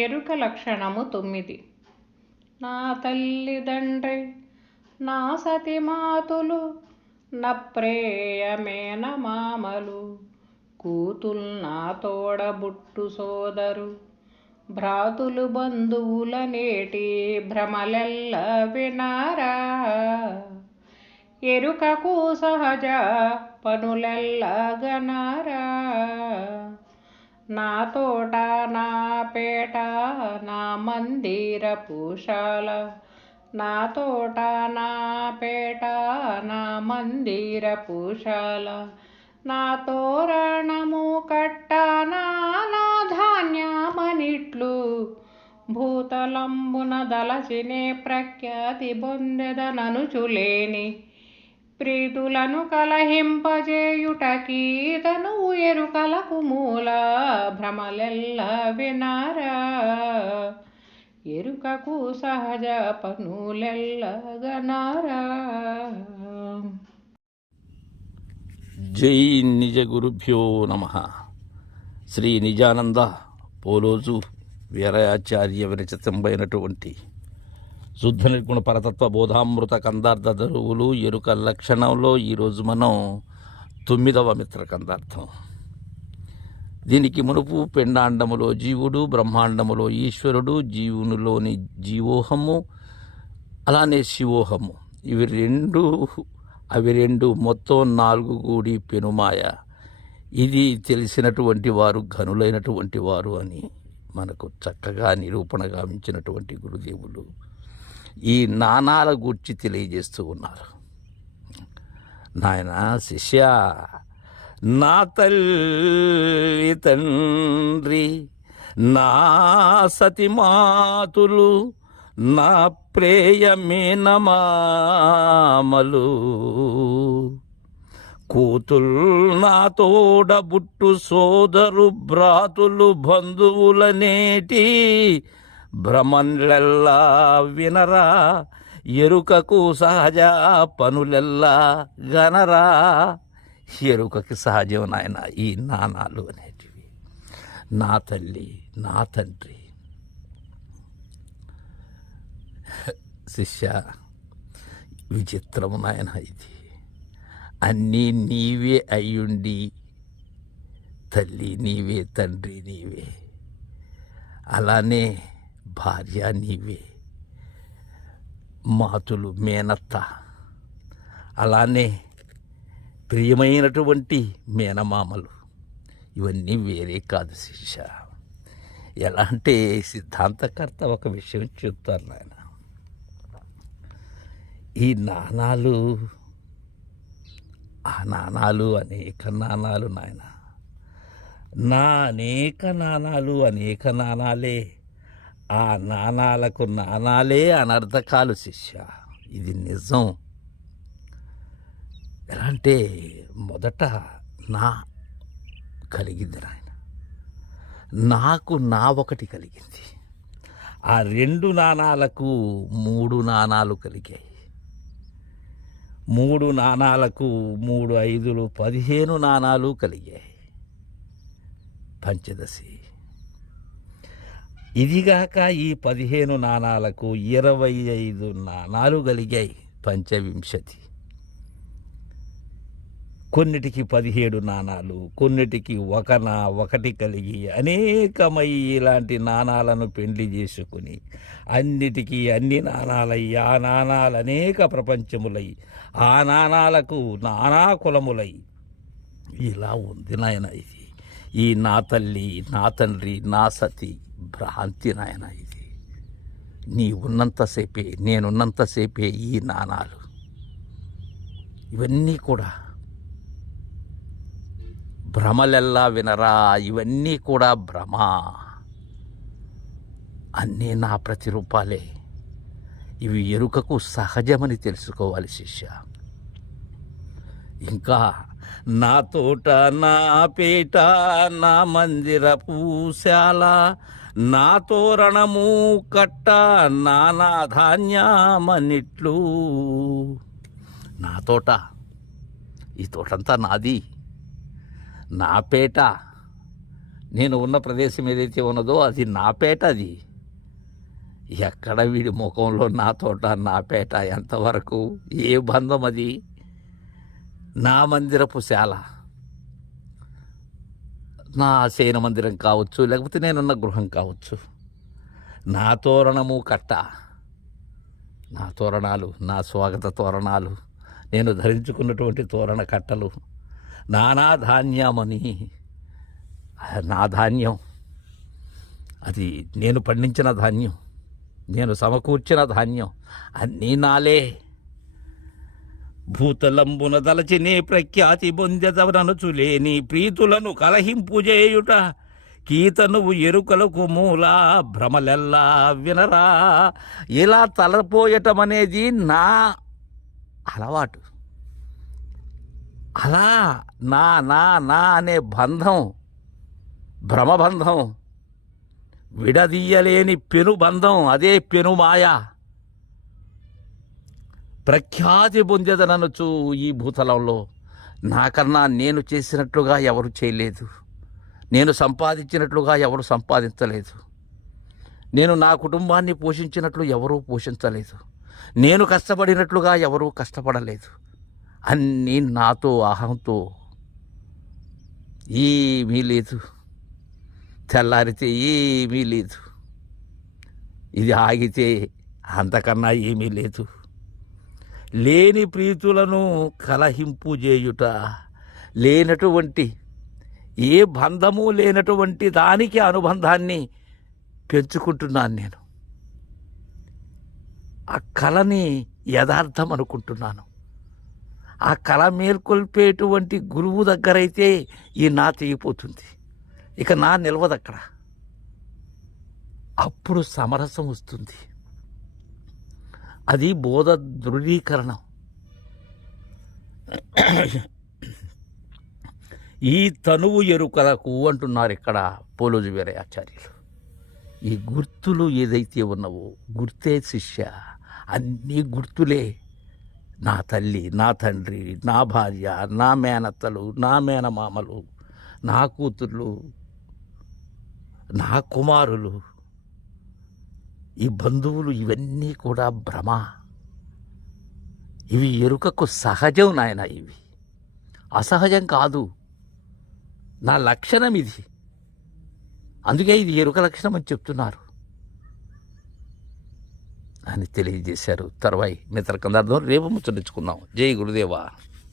ఎరుక లక్షణము 9. నా తల్లిదండ్రి నా సతిమాతులు నప్రేయమేన మామలు కూతుల్ నా తోడబుట్టు సోదరు భ్రాతులు బంధువుల నేటి భ్రమలెల్ల వినారా. ఎరుకకు సహజ పనులెల్ల గనారా. నా తోట నా పేట నా మందిర పూశాల నా తోట నా పేట నా మందిర పూశాల నా తోరణము కట్ట నా ధాన్యమనిట్లు భూతలంబున దలచినే ప్రఖ్యాతి బొందెదననుచులేని ప్రీతులను కలహింపజేయుటకీతను ఎరుకలకు మూల భ్రమలెల్ల వినారా. ఎరుకకు సహజ పనులెల్ల గనారా. జై నిజ గురుభ్యో నమః. శ్రీ నిజానంద పోలోజు వీరయాచార్య విరచితంపైనటువంటి శుద్ధ నిర్గుణ పరతత్వ బోధామృత కందార్థ ధరువులు ఎరుక లక్షణంలో ఈరోజు మనం 9వ మిత్ర కందార్థం. దీనికి మునుపు పిండాండములో జీవుడు, బ్రహ్మాండములో ఈశ్వరుడు, జీవునిలోని జీవోహము, అలానే శివోహము, అవి రెండు మొత్తం 4 కూడి పెనుమాయ. ఇది తెలిసినటువంటి వారు ఘనులైనటువంటి వారు అని మనకు చక్కగా నిరూపణ గావించినటువంటి గురుదేవులు ఈ నానాల గూర్చి తెలియజేస్తూ ఉన్నారు. నాయన శిష్య, నా తల్లి తండ్రి నా సతిమాతులు నా ప్రేయమేనమామలు కూతుల్ నా తోడబుట్టు సోదరు భ్రాతులు బంధువుల నేటి భ్రమలెల్లా వినరా. ఎరుకకు సహజ పనులెల్లా గనరా. ఎరుకకి సహజం నాయన ఈ నానాలు అనేటివి. నా తల్లి నా తండ్రి. శిష్య, విచిత్రము నాయన ఇది. అన్నీ నీవే అయ్యుండి తల్లి నీవే, తండ్రి నీవే, అలానే భార్య నీవే, మాతులు మేనత్త, అలానే ప్రియమైనటువంటి మేనమామలు, ఇవన్నీ వేరే కాదు శిష్య. ఎలా అంటే సిద్ధాంతకర్త ఒక విషయం చెప్తారు నాయన. ఈ నాణాలు, ఆ నాణాలు అనేక నాణాలు నాయన. నా అనేక నాణాలు అనేక నాణాలే. ఆ నాణాలకు నాణాలే అనర్థకాలు శిష్య. ఇది నిజం. ఎలా అంటే మొదట నా కలిగింది నాయన. నాకు నా ఒకటి కలిగింది. ఆ 2 నాణాలకు 3 నాణాలు కలిగాయి. 3 నాణాలకు 3 5లు 15 నాణాలు కలిగాయి. పంచదశి. ఇదిగాక ఈ 15 నాణాలకు 25 నాణాలు కలిగాయి. పంచవింశతి. కొన్నిటికి 17 నాణాలు, కొన్నిటికి ఒకటి కలిగి అనేకమై ఇలాంటి నాణాలను పెండ్లి చేసుకుని అన్నిటికీ అన్ని నాణాలై, ఆ నాణాలు అనేక ప్రపంచములై, ఆ నాణాలకు నానా కులములై, ఇలా ఉంది నాయన ఇది. ఈ నా తల్లి నా తండ్రి నా సతి భ్రాంతి నాయన ఇది. నీ ఉన్నంతసేపే, నేనున్నంతసేపే ఈ నాణాలు. ఇవన్నీ కూడా భ్రమలెల్లా వినరా. ఇవన్నీ కూడా భ్రమ. అన్నీ నా ప్రతిరూపాలే. ఇవి ఎరుకకు సహజమని తెలుసుకోవాలి శిష్య. ఇంకా నా తోట నా పేట నా మందిర పూశాల నా తోరణము కట్ట నానా ధాన్యమనిట్లు. నా తోట, ఈ తోటంతా నాది. నా పేట, నేను ఉన్న ప్రదేశం ఏదైతే ఉన్నదో అది నా పేట. అది ఎక్కడ వీడి ముఖంలో నా తోట నా పేట ఎంతవరకు ఏ బంధం? అది నా మందిరపు శాల, నా శయన మందిరం కావచ్చు, లేకపోతే నేనున్న గృహం కావచ్చు. నా తోరణము కట్ట, నా తోరణాలు, నా స్వాగత తోరణాలు, నేను ధరించుకున్నటువంటి తోరణ కట్టలు, నానా ధాన్యమని, నా ధాన్యం అది నేను పండించిన ధాన్యం, నేను సమకూర్చిన ధాన్యం అన్నీ నాలే. భూతలంబున దలచినే ప్రఖ్యాతి బొందెదవననుచులేని ప్రీతులను కలహింపు చేయుట కీతనువు ఎరుకలకు మూల భ్రమలెల్లా వినరా. ఇలా తలపోయటం అనేది నా అలవాటు. అలా నా నా నా అనే బంధం, భ్రమబంధం, విడదీయలేని పెనుబంధం, అదే పెనుమాయ. ప్రఖ్యాతి పొందేదననుచు ఈ భూతలంలో నాకన్నా నేను చేసినట్లుగా ఎవరు చేయలేదు, నేను సంపాదించినట్లుగా ఎవరు సంపాదించలేదు, నేను నా కుటుంబాన్ని పోషించినట్లు ఎవరూ పోషించలేదు, నేను కష్టపడినట్లుగా ఎవరూ కష్టపడలేదు. అన్నీ నాతో అహంతో. ఏమీ లేదు, తెల్లారితే ఏమీ లేదు, ఇది ఆగితే అంతకన్నా ఏమీ లేదు. లేని ప్రీతులను కలహింపు చేయుట, లేనటువంటి ఏ బంధము లేనటువంటి దానికి అనుబంధాన్ని పెంచుకుంటున్నాను నేను. ఆ కళని యథార్థం అనుకుంటున్నాను. ఆ కళ మేల్కొల్పేటువంటి గురువు దగ్గరైతే ఈ నా తెగిపోతుంది, ఇక నా నిలవదక్కడ. అప్పుడు సమరసం వస్తుంది. అది బోధ దృఢీకరణం. ఈ తనువు ఎరుకలకు అంటున్నారు ఇక్కడ పోలోజు వీరయ్య ఆచార్యులు. ఈ గుర్తులు ఏదైతే ఉన్నావో గుర్తే శిష్య, అన్నీ గుర్తులే. నా తల్లి, నా తండ్రి, నా భార్య, నా మేనత్తలు, నా మేనమామలు, నా కూతుర్లు, నా కుమారులు, ఈ బంధువులు, ఇవన్నీ కూడా భ్రమ. ఇవి ఎరుకకు సహజం నాయన, ఇవి అసహజం కాదు. నా లక్షణం ఇది, అందుకే ఇది ఎరుక లక్షణం అని చెప్తున్నారు అని తెలియజేశారు. తర్వాయి మిత్ర కందార్థం రేపు ముచ్చరించుకుందాం. జై గురుదేవా.